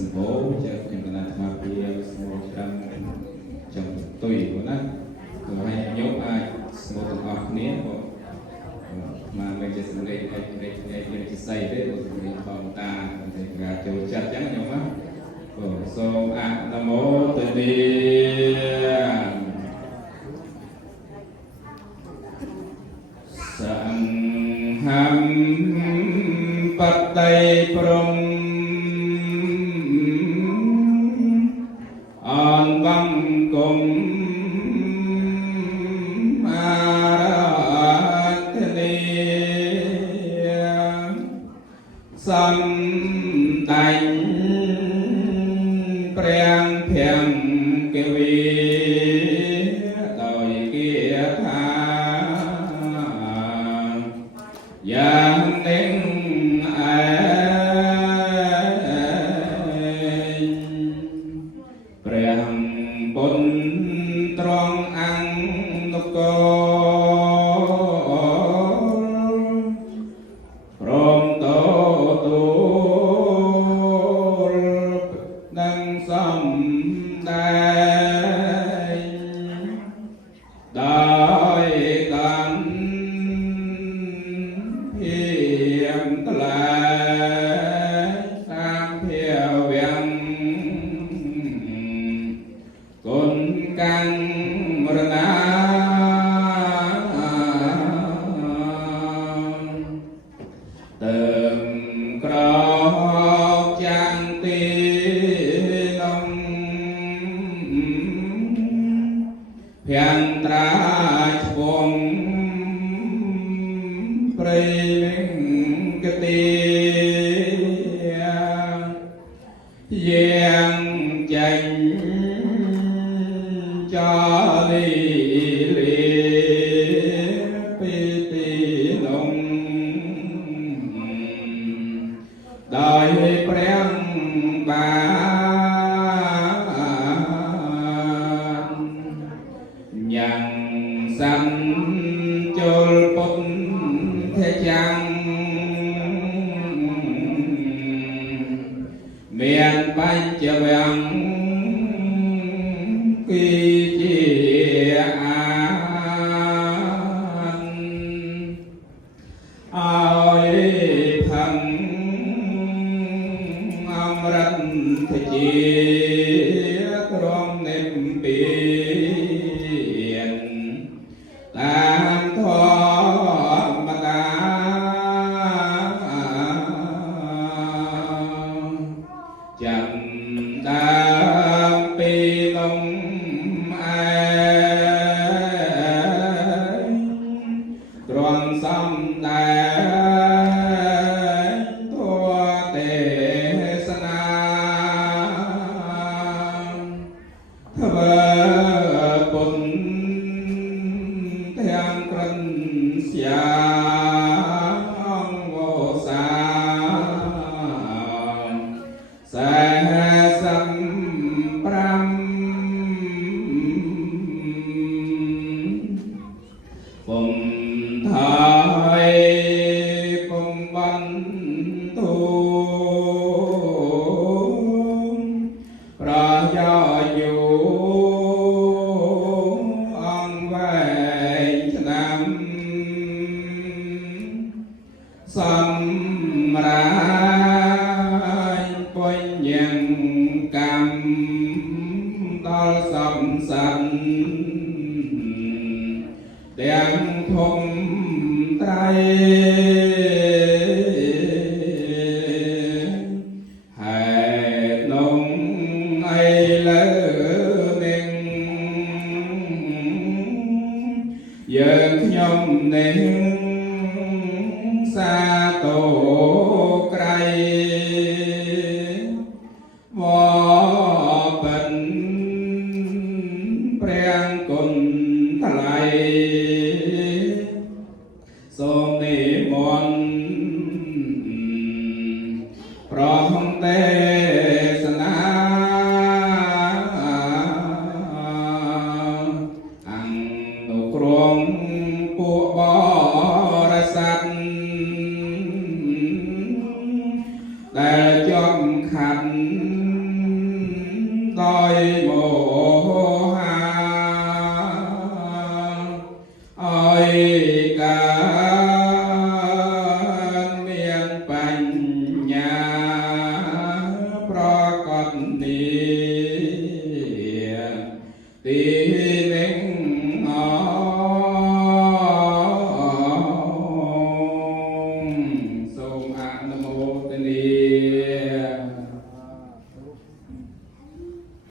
សម្បូរចាខ្ញុំកណាត់មកពីស្មូចាំចំទុយណាក៏ឲ្យយកអាចស្មូទាំងអស់គ្នាក៏មកមិនជាសម្លេងឯកយើងជាស្អីទេក៏សម្លេងបងតាតែការចូលចិត្តចឹងខ្ញុំណាក៏សូមអនុមោទនាសង្ឃំបតៃព្រំអនវង្គមអារតនីសំដាញ់ព្រះភៀងកវីដោយគាថាយ៉ាងនឹងឯងព្រះបុណ្យត្រង់អង្គកព្រមតទូលនឹងសំដែងដោយកាន់ភៀងថ្លៃតាមភាវៈគុណកម្មរណាตึงกรอกจังตีลงเพียงตราชวงเปรมกตีเยียงจังจาลีลีปิติลงដោយព្រះបានញ៉ាំងសញ្ជលពុទ្ធចាំងមានបញ្ចវាំងគីជាអានឲ្យផឹងអមរិតជាក្រមនិព្វានតាមធម្មតាចាំតាមពីនំឯងទ្រាំសំដែងធัวទេសនាធ្វើពុនទាំងក្រិនស្យាងវសាសេសំប្រាំពំថយពំបន្ទូប្រយោជន៍អង្គវែងឆ្នាំសម្រាប់ពុញ្ញកម្មដល់សំសិនទាំងធំត្រៃហេតុនងអីលើនឹងយើងខ្ញុំនឹងសាទរក្រៃវបិនព្រះគុណថ្លៃសូមនិមន្តប្រហំទេសនាអង្គនុគ្រងពួកបរិស័ទដែលជាប់ខណ្ឌ นโมตนี